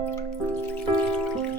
thank you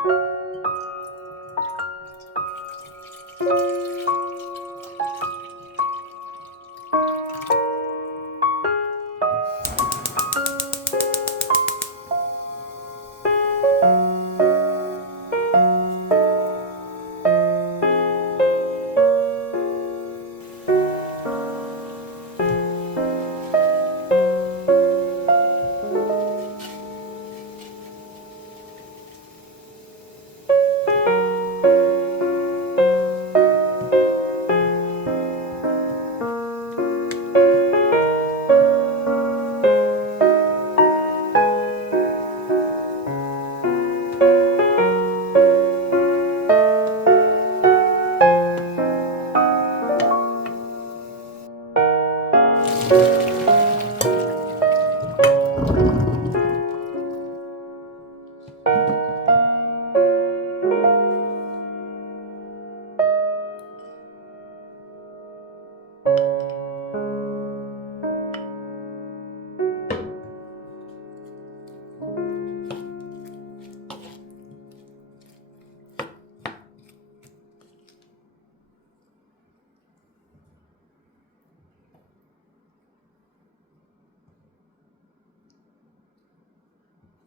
Thank you.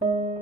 thank you